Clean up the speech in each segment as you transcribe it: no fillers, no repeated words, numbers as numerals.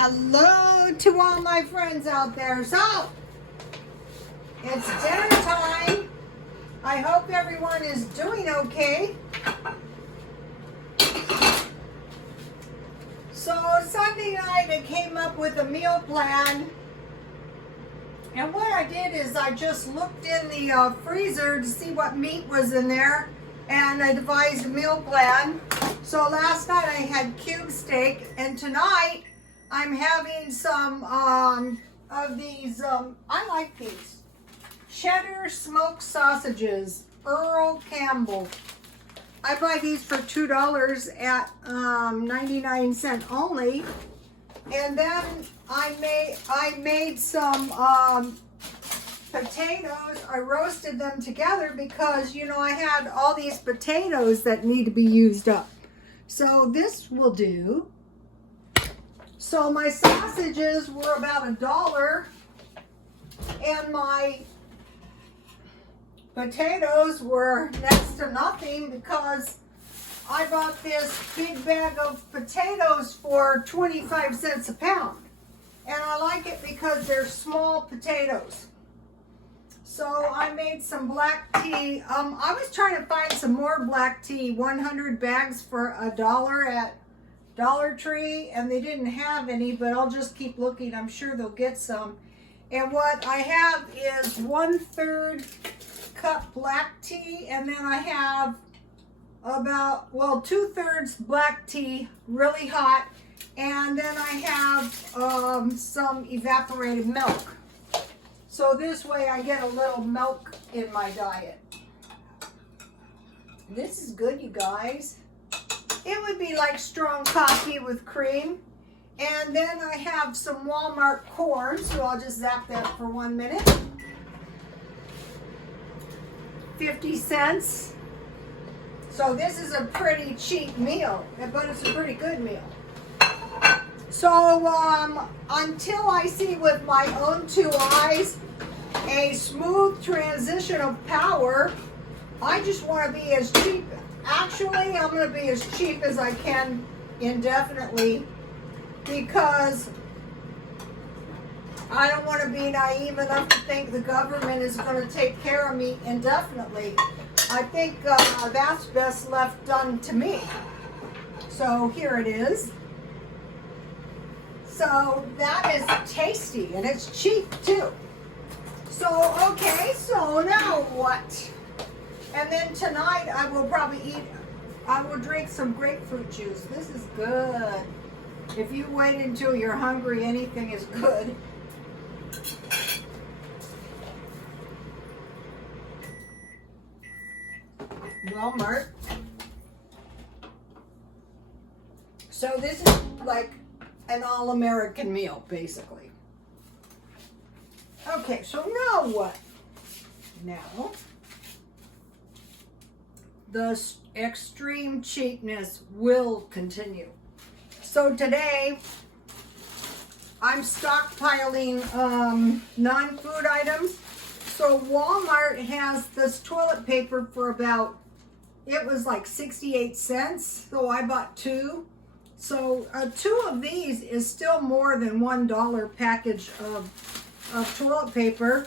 Hello to all my friends out there. So, it's dinner time. I hope everyone is doing okay. So, Sunday night I came up with a meal plan. And what I did is I just looked in the freezer to see what meat was in there. And I devised a meal plan. So last night I had cube steak. And tonight I'm having some of these, I like these, Cheddar smoked sausages, Earl Campbell. I buy these for $2 at 99 cents only. And then I made some potatoes. I roasted them together because, you know, I had all these potatoes that need to be used up. So this will do. So my sausages were about $1 and my potatoes were next to nothing because I bought this big bag of potatoes for 25 cents a pound. And I like it because they're small potatoes. So I made some black tea. I was trying to find some more black tea, 100 bags for $1 at Dollar Tree, and they didn't have any, but I'll just keep looking. I'm sure they'll get some. And what I have is 1/3 cup black tea, and then I have about, well, 2/3 black tea, really hot, and then I have some evaporated milk. So this way I get a little milk in my diet. This is good, you guys. It would be like strong coffee with cream. And then I have some Walmart corn, so I'll just zap that for 1 minute. 50 cents. So this is a pretty cheap meal, but it's a pretty good meal. So until I see with my own two eyes a smooth transition of power, I just want to be as cheap. Actually, I'm going to be as cheap as I can indefinitely because I don't want to be naive enough to think the government is going to take care of me indefinitely. I think that's best left done to me. So here it is. So that is tasty and it's cheap too. So, okay, so now what? And then tonight I will probably drink some grapefruit juice. This is good. If you wait until you're hungry, anything is good. Walmart. So this is like an all-American meal, basically. Okay, so now what? Now, the extreme cheapness will continue. So today, I'm stockpiling non-food items. So Walmart has this toilet paper for about, it was like 68 cents. So I bought 2. So 2 of these is still more than $1 package of toilet paper.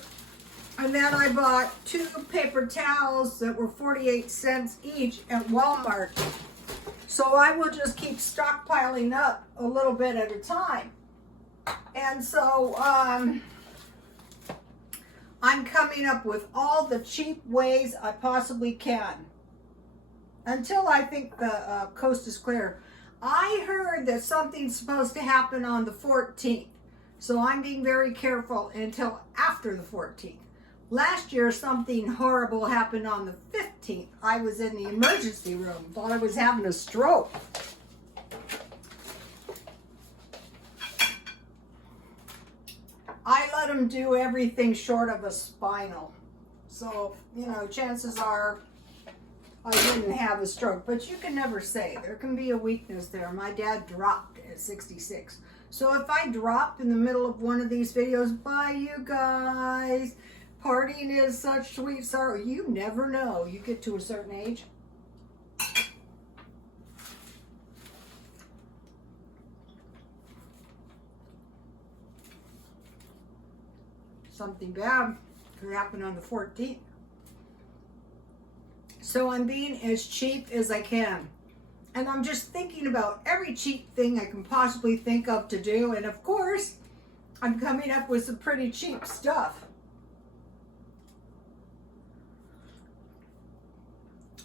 And then I bought 2 paper towels that were 48 cents each at Walmart. So I will just keep stockpiling up a little bit at a time. And so I'm coming up with all the cheap ways I possibly can until I think the coast is clear. I heard that something's supposed to happen on the 14th. So I'm being very careful until after the 14th. Last year, something horrible happened on the 15th. I was in the emergency room, thought I was having a stroke. I let them do everything short of a spinal. So, you know, chances are I didn't have a stroke, but you can never say. There can be a weakness there. My dad dropped at 66. So if I dropped in the middle of one of these videos, bye you guys. Partying is such sweet sorrow. You never know. You get to a certain age. something bad could happen on the 14th. So I'm being as cheap as I can. And I'm just thinking about every cheap thing I can possibly think of to do. And of course, I'm coming up with some pretty cheap stuff.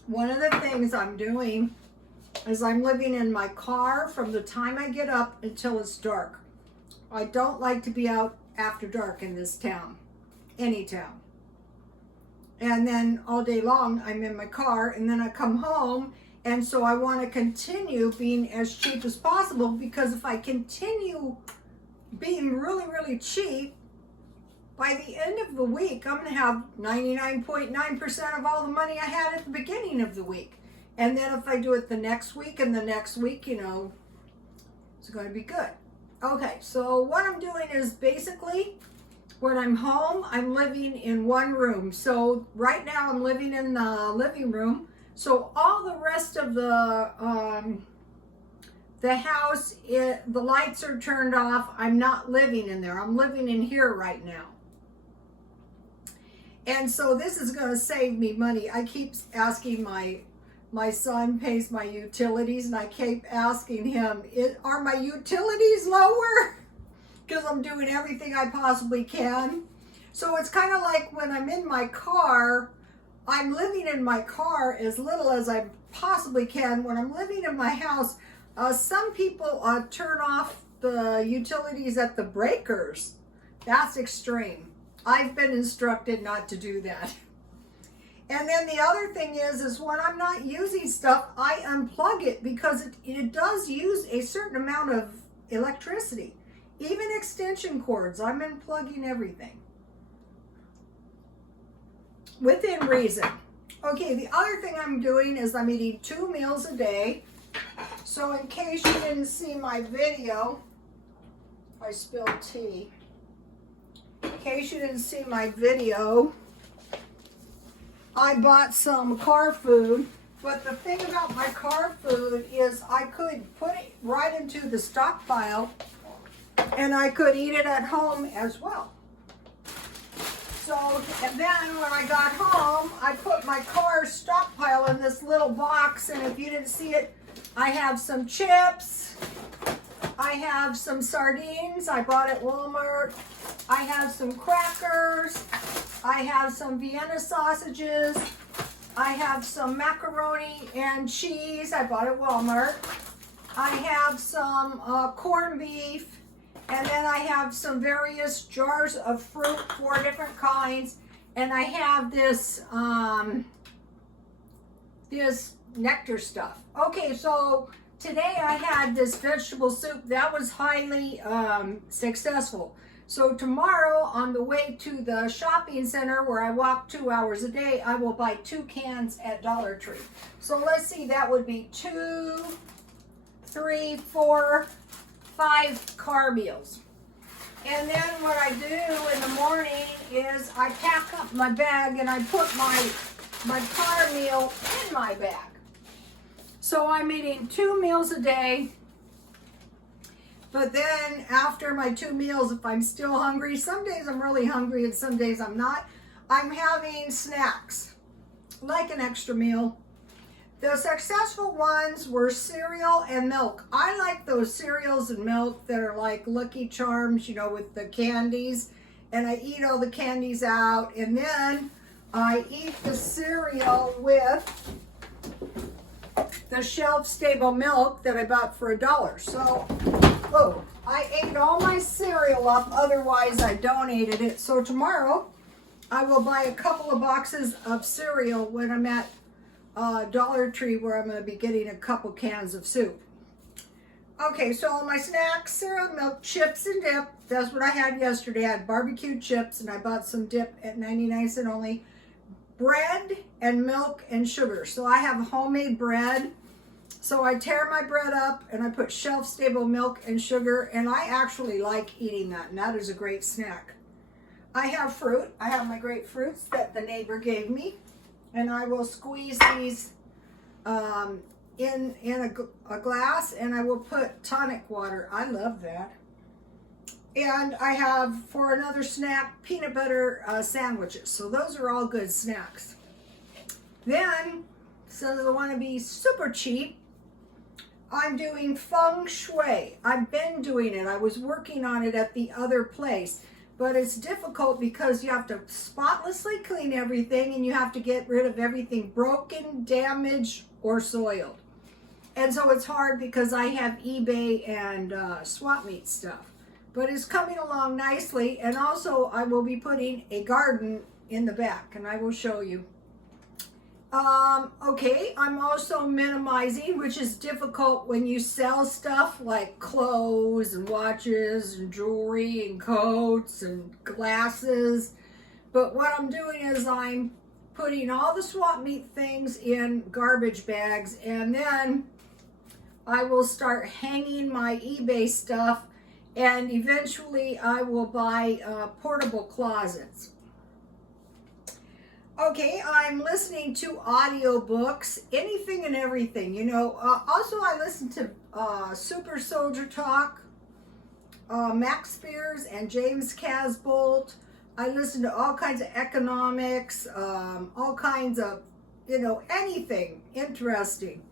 One of the things I'm doing is I'm living in my car from the time I get up until it's dark. I don't like to be out after dark in this town, any town. And then all day long I'm in my car, and then I come home, and so I want to continue being as cheap as possible, because if I continue being really, really cheap, by the end of the week, I'm going to have 99.9% of all the money I had at the beginning of the week. And then if I do it the next week and the next week, you know, it's going to be good. Okay, so what I'm doing is basically, when I'm home, I'm living in one room. So right now I'm living in the living room. So all the rest of the house, the lights are turned off. I'm not living in there. I'm living in here right now. And so this is going to save me money. I keep asking my son pays my utilities, and I keep asking him, are my utilities lower? Because I'm doing everything I possibly can. So it's kind of like when I'm in my car, I'm living in my car as little as I possibly can. When I'm living in my house, some people turn off the utilities at the breakers. That's extreme. I've been instructed not to do that. And then the other thing is when I'm not using stuff, I unplug it, because it does use a certain amount of electricity. Even extension cords, I'm unplugging everything. Within reason. Okay, the other thing I'm doing is I'm eating 2 meals a day. So in case you didn't see my video, I spilled tea. In case you didn't see my video, I bought some car food. But the thing about my car food is I could put it right into the stockpile, and I could eat it at home as well. So, and then when I got home, I put my car stockpile in this little box, and if you didn't see it, I have some chips, I have some sardines I bought at Walmart, I have some crackers, I have some Vienna sausages, I have some macaroni and cheese I bought at Walmart, I have some corned beef, and then I have some various jars of fruit, 4 different kinds, and I have this this nectar stuff. Okay, so today I had this vegetable soup that was highly successful. So tomorrow, on the way to the shopping center where I walk 2 hours a day, I will buy 2 cans at Dollar Tree. So let's see, that would be 2, 3, 4, 5 car meals. And then what I do in the morning is I pack up my bag and I put my car meal in my bag. So I'm eating 2 meals a day. But then after my 2 meals, if I'm still hungry, some days I'm really hungry and some days I'm not, I'm having snacks, like an extra meal. The successful ones were cereal and milk. I like those cereals and milk that are like Lucky Charms, you know, with the candies. And I eat all the candies out. And then I eat the cereal with the shelf-stable milk that I bought for $1. So, oh, I ate all my cereal up. Otherwise, I donated it. So tomorrow, I will buy a couple of boxes of cereal when I'm at Dollar Tree, where I'm going to be getting a couple cans of soup. Okay, so my snacks, cereal, milk, chips, and dip. That's what I had yesterday. I had barbecue chips, and I bought some dip at 99¢ only. Bread and milk and sugar. So I have homemade bread. So I tear my bread up, and I put shelf-stable milk and sugar, and I actually like eating that, and that is a great snack. I have fruit. I have my grapefruits that the neighbor gave me. And I will squeeze these in a glass, and I will put tonic water. I love that. And I have, for another snack, peanut butter sandwiches. So those are all good snacks. Then, since I want to be super cheap, I'm doing feng shui. I've been doing it. I was working on it at the other place. But it's difficult because you have to spotlessly clean everything and you have to get rid of everything broken, damaged, or soiled. And so it's hard because I have eBay and swap meet stuff. But it's coming along nicely. And also I will be putting a garden in the back and I will show you. Okay, I'm also minimizing, which is difficult when you sell stuff like clothes and watches and jewelry and coats and glasses. But what I'm doing is I'm putting all the swap meet things in garbage bags, and then I will start hanging my eBay stuff, and eventually I will buy portable closets. Okay, I'm listening to audiobooks, anything and everything, you know. Also, I listen to Super Soldier Talk, Max Spears and James Casbolt. I listen to all kinds of economics, all kinds of, you know, anything interesting,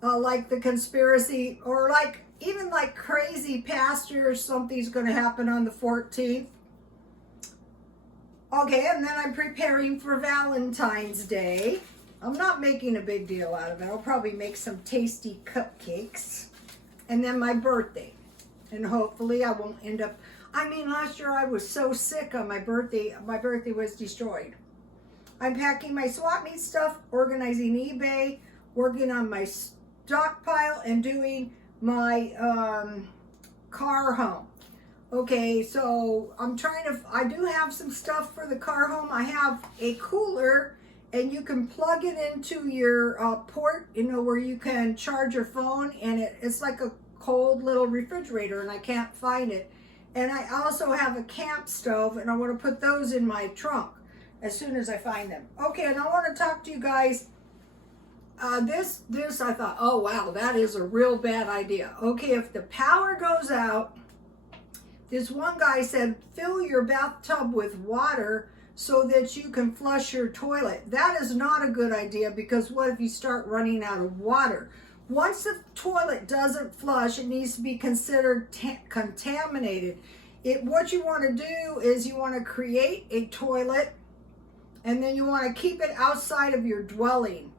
like the conspiracy, or like even like crazy pastors, something's going to happen on the 14th. Okay, and then I'm preparing for Valentine's Day. I'm not making a big deal out of it. I'll probably make some tasty cupcakes. And then my birthday. And hopefully I won't end up... I mean, last year I was so sick on my birthday. My birthday was destroyed. I'm packing my swap meet stuff, organizing eBay, working on my stockpile, and doing my car home. Okay, so I'm trying to, I do have some stuff for the car home. I have a cooler, and you can plug it into your port, you know, where you can charge your phone, and it's like a cold little refrigerator, and I can't find it. And I also have a camp stove, and I want to put those in my trunk as soon as I find them. Okay, and I want to talk to you guys. This I thought, oh wow, that is a real bad idea. Okay, if the power goes out, this one guy said, fill your bathtub with water so that you can flush your toilet. That is not a good idea, because what if you start running out of water? Once the toilet doesn't flush, it needs to be considered contaminated. What you want to do is you want to create a toilet, and then you want to keep it outside of your dwelling.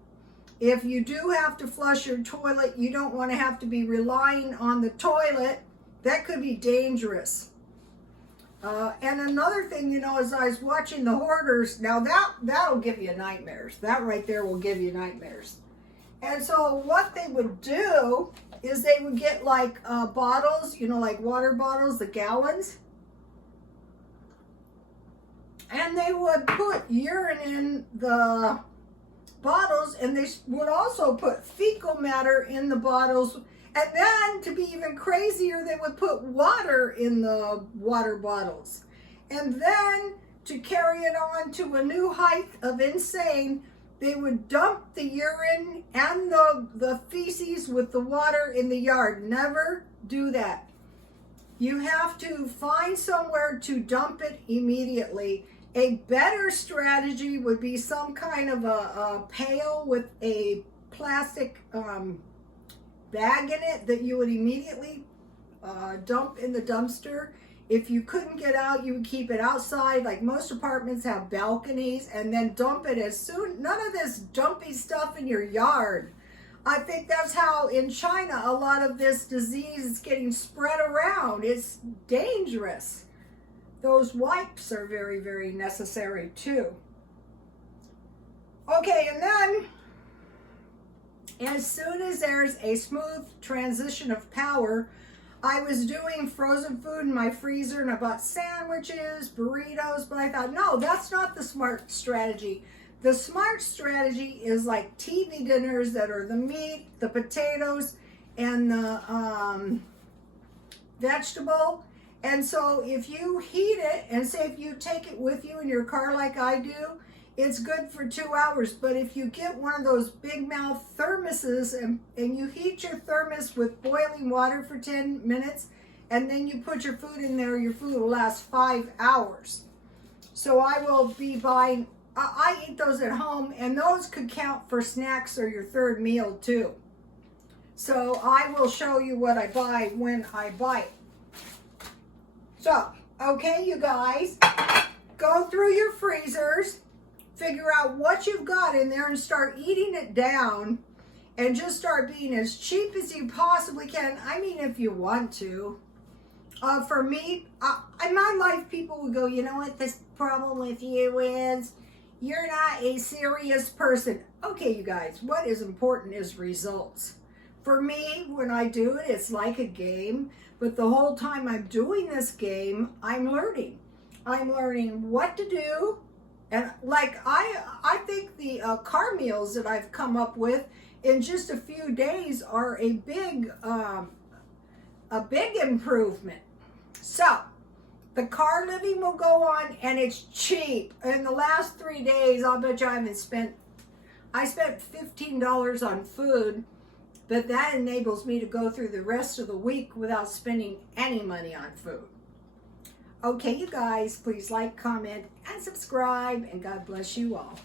If you do have to flush your toilet, you don't want to have to be relying on the toilet. That could be dangerous. And another thing, you know, as I was watching the hoarders, now that'll give you nightmares. That right there will give you nightmares. And so what they would do is they would get like bottles, you know, like water bottles, the gallons. And they would put urine in the bottles, and they would also put fecal matter in the bottles. And then, to be even crazier, they would put water in the water bottles. And then, to carry it on to a new height of insane, they would dump the urine and the feces with the water in the yard. Never do that. You have to find somewhere to dump it immediately. A better strategy would be some kind of a pail with a plastic bag in it that you would immediately dump in the dumpster. If you couldn't get out, you would keep it outside. Like most apartments have balconies, and then dump it as soon. None of this dumpy stuff in your yard. I think that's how in China a lot of this disease is getting spread around. It's dangerous. Those wipes are very, very necessary too. Okay, and then as soon as there's a smooth transition of power, I was doing frozen food in my freezer, and I bought sandwiches, burritos, but I thought, no, that's not the smart strategy. The smart strategy is like TV dinners that are the meat, the potatoes, and the vegetable. And so if you heat it, and say if you take it with you in your car like I do, it's good for 2 hours. But if you get one of those big mouth thermoses and you heat your thermos with boiling water for 10 minutes, and then you put your food in there, your food will last 5 hours. So I will be buying, I eat those at home, and those could count for snacks or your third meal too. So I will show you what I buy when I buy it. So, okay, you guys, go through your freezers, figure out what you've got in there and start eating it down, and just start being as cheap as you possibly can. I mean, if you want to. For me, in my life, people would go, you know what, this problem with you is you're not a serious person. Okay, you guys, what is important is results. For me, when I do it, it's like a game, but the whole time I'm doing this game, I'm learning. I'm learning what to do, and like I think the car meals that I've come up with in just a few days are a big improvement. So the car living will go on, and it's cheap. In the last 3 days, I'll bet you I spent $15 on food, but that enables me to go through the rest of the week without spending any money on food. Okay, you guys, please like, comment, and subscribe, and God bless you all.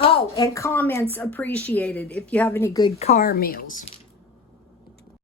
Oh, and comments appreciated if you have any good car meals.